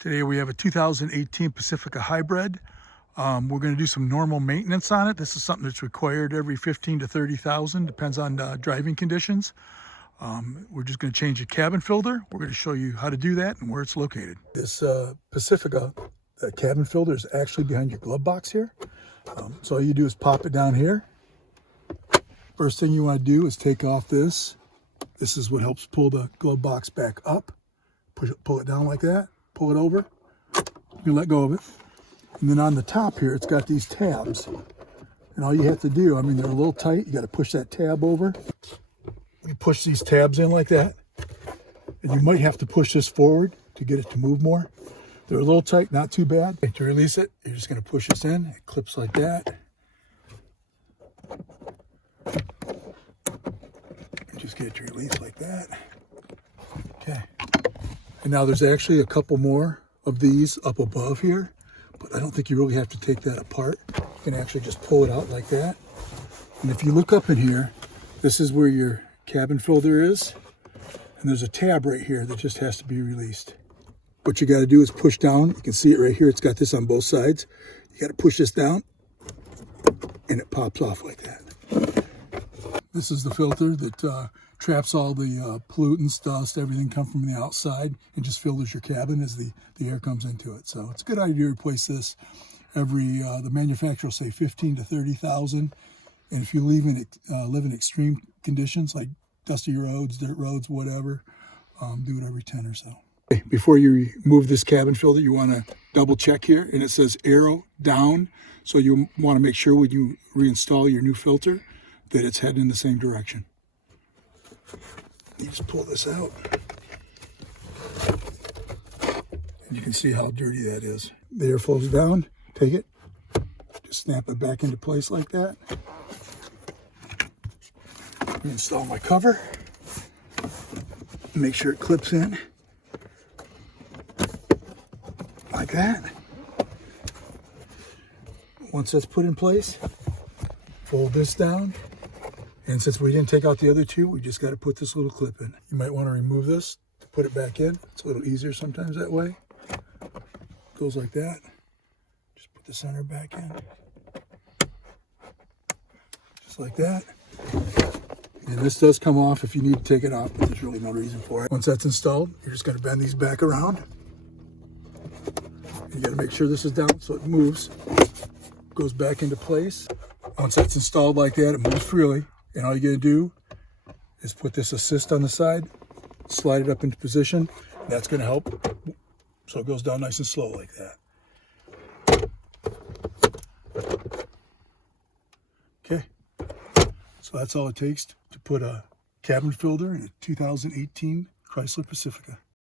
Today we have a 2018 Pacifica Hybrid. We're going to do some normal maintenance on it. This is something that's required every 15 to 30,000, depends on driving conditions. We're just going to change the cabin filter. We're going to show you how to do that and where it's located. This Pacifica, the cabin filter is actually behind your glove box here. So all you do is pop it down here. First thing you want to do is take off this. This is what helps pull the glove box back up. Pull it down like that. Pull it over, you let go of it. And then on the top here, it's got these tabs. And all you have to do, I mean, they're a little tight. You got to push that tab over. You push these tabs in like that. And you might have to push this forward to get it to move more. They're a little tight, not too bad. And to release it, you're just going to push this in. It clips like that. And just get it to release like that. Okay. And now there's actually a couple more of these up above here, but I don't think you really have to take that apart. You can actually just pull it out like that. And if you look up in here, this is where your cabin filter is. And there's a tab right here that just has to be released. What you got to do is push down. You can see it right here. It's got this on both sides. You got to push this down and it pops off like that. This is the filter that traps all the pollutants, dust, everything come from the outside and just filters your cabin as the air comes into it. So it's a good idea to replace this every, the manufacturer will say 15 to 30,000. And if you live in extreme conditions like dusty roads, dirt roads, whatever, do it every 10 or so. Okay, before you remove this cabin filter, you want to double check here, and it says arrow down. So you want to make sure when you reinstall your new filter that it's heading in the same direction. You just pull this out. And you can see how dirty that is. The air flows down, take it, just snap it back into place like that. Reinstall my cover. Make sure it clips in. Like that. Once that's put in place, fold this down. And since we didn't take out the other two, we just got to put this little clip in. You might want to remove this to put it back in. It's a little easier sometimes that way. Goes like that. Just put the center back in. Just like that. And this does come off if you need to take it off, but there's really no reason for it. Once that's installed, you're just going to bend these back around. You got to make sure this is down so it moves. Goes back into place. Once that's installed like that, it moves freely. And all you're going to do is put this assist on the side, slide it up into position. That's going to help. So it goes down nice and slow like that. Okay. So that's all it takes to put a cabin filter in a 2018 Chrysler Pacifica.